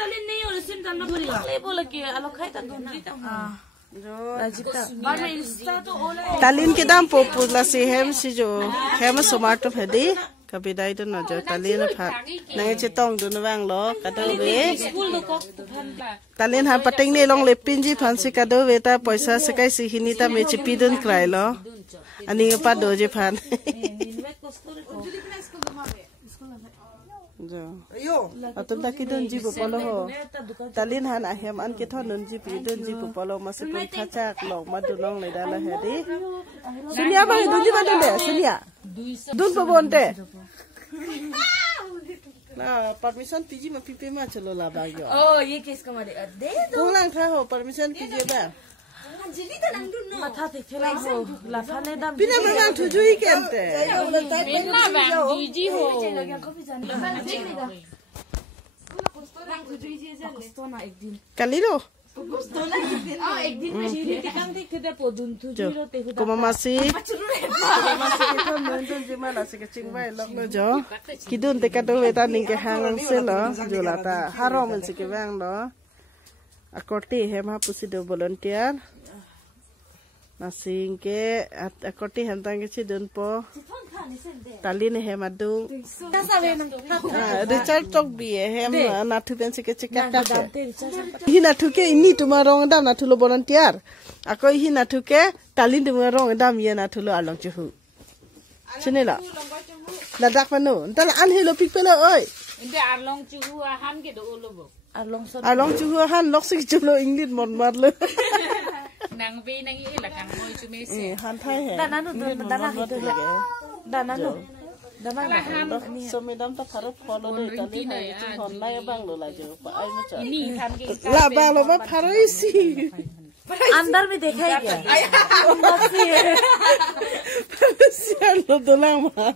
talin nih oleh sim tanpa beri boleh ke alok kai tak dona talin kita populasi hem si jo hem smart hedi kabidai tu najo talin phat nang chetong tu nawang lo kado be talin han pating ni long lepin ji phansi kado be ta paisa sekai si hini ta me chipi dun krai lo ani pa do je phan jo atum ta ki dun ji bopolo ho talin han ahem an ke thon nun ji pi dun ji bopolo ma se pun tha chak long ma du long le da la he di sunia ba dun ji ba dun de sunia dun pobon te na permission piji ma pipi ma chalo la ba yo oh ye kes kamade de pulang tha ho permission piji ba jadi tanang dun no matha te khela ho la phane dam pina ma thujui kente pina bang ji ho kaliro एक दिन में जीरी के काम देख के पोदुन तू जीरो ते ko mamasi ko nonton jima la se ke chingbai lok lo jo kidun te ka do ta ning ke hang se lo jo la ta haro men se ke bang lo akoti he ma pusi do volunteer nasing ke akoti hantang ke chidun po talin he madu Richard tok bi he na thu ben se ke chika ka hi na thu ke ini tumarong dam na thu lo volunteer akoi hi na thu ke talin tumarong dam ye na thu lo along chu chine la la dak panu ntal an he lo pik pelo oi inde arlong chu han ke do lo bo arlong chu han lok sik chu lo inglit mon mat lo nang vi nang i la kang moi chu me se han thai he dana no dana ke dana no dana na so me dam ta pharo pholo de talin he chu hon lai bang lo la jo pa ai ma cha ni than ke la bang lo ba pharo si अंदर में देखा ही क्या Siar lo dolang ma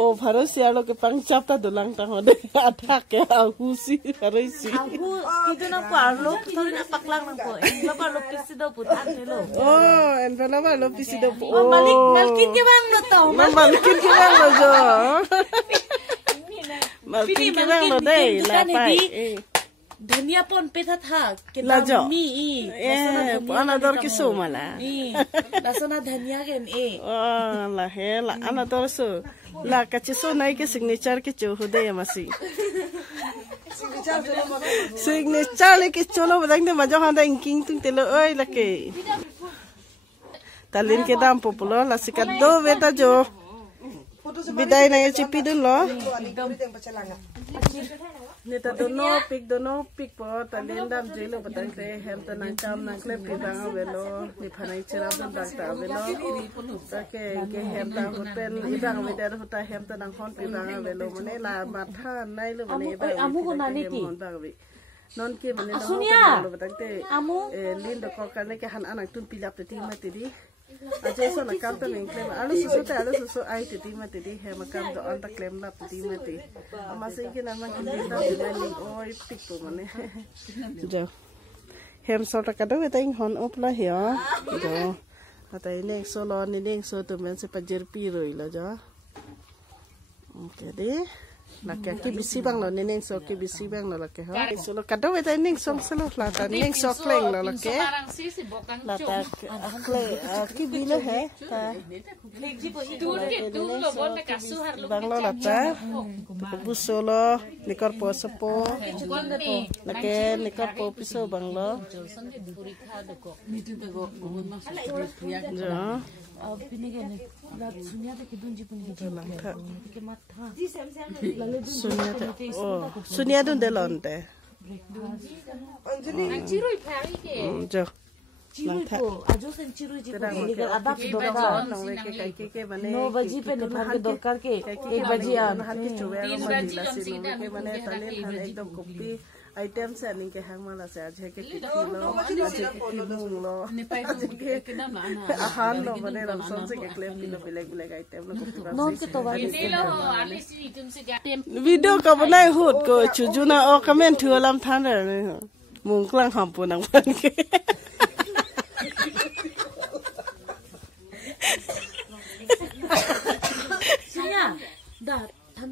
o pharo siar lo ke pang chap ta dolang ta ho de athak ke ahu si pharo si aku itu na parlo thori na paklang na ko en ba lo pisi do putan lo oh en pala ba lo pisi do o malik malkin ke bang lo to malkin ke bang lo jo malkin ke bang lo dei la pai धनिया पन पेथा था के मी anador ki so mala lasona धनिया के la he la anador so la kachi so nai ke signature ke cho ho de masi signature le ke cholo badang de majo handa inking tung telo oi la ke talin ke dam popular la sikado beta jo bidai na chipi dun lo Nita dono pik po talin dam jelo batang te hem ta nang kam nang klep pi bang avelo ni phanai chira dun dang ta avelo take ke hem ta hotel ibang weather hota hem ta nang hon pi bang avelo mane la matha nai lo mane ibang amu ko nani ti non ke mane lo batang te lin do ko kan ke han anang tun pilap te ti ma ti di aja so na kam ta ning klem alu susu ai ti ma ti di hem kam do an ta klem lap ti ma ti amase ke na ma ki ta ni oi tik po mane jo hem so ta ka do ta ing hon op la hia jo ata ine so lo ni ning so tu men se pajir pi roi la jo okay de la ke ki bisi bang lo ni ning so ki bisi bang lo la ke ha so lo ka do ta ning so lo la ta ning so kleng lo la ke la ta kle ki bi le he ta bang lo la ta bu so lo ni kor po so po la ke ni kor po piso bang lo jo Sunia dun de lonte. Cirui pari ke. Jo. Cirui ko ajo sen cirui ji ko legal adap dorkar. No baji pe निभाने के दरकार के 1 बजे आ हन के चुवे के माने तले हन एकदम कॉपी आइटम से नहीं के हंग माला से आज है के किलो आज है के किलो लो के नाम ना हां लो बने रमसन से के क्लेम किलो बिलेग आइटम लो पूरा नॉन के तो वाली वीडियो का बनाए हुत को चुजुना ओ कमेंट थुलम थान रे मुंग क्लां हम पुनंग पन के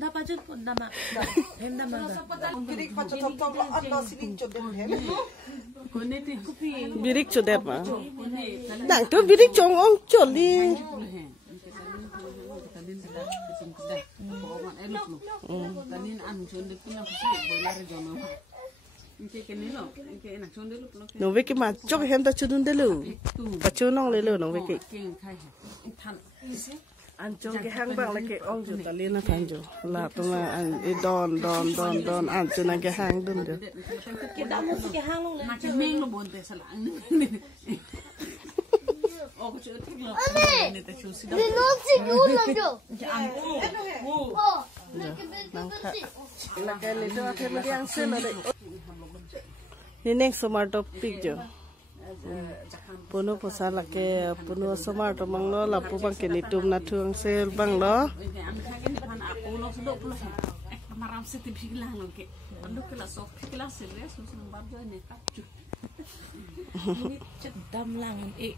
Punda pajut punda mak. Penda mak. Birik pajut top lo anda siling chodem hem. birik chodep ma nang tu birik chong ong choli no ve ki ma chok hem ta chudun de lu pa chu nong le lu no ve ki an chong ke hang bang la ke ong ju ta le na phan ju la to ma an e don an chu na ke hang dun de Ke da mo ke hang long le. Ma ke meng lo bon te salang. Oh, ko chu tik lo. Ne te chu si da. la ke le to ke ma yang se na de ni next summer topic jo puno posa la ke puno summer to mang lo la pu bang ke ni tum na thuang sel bang lo Am kha ke ni pan aku lo so do pulo he. Maram se te phigla lo ke. Ando ke la so phigla se le so so bar jo ne ka chu. Dam lang e.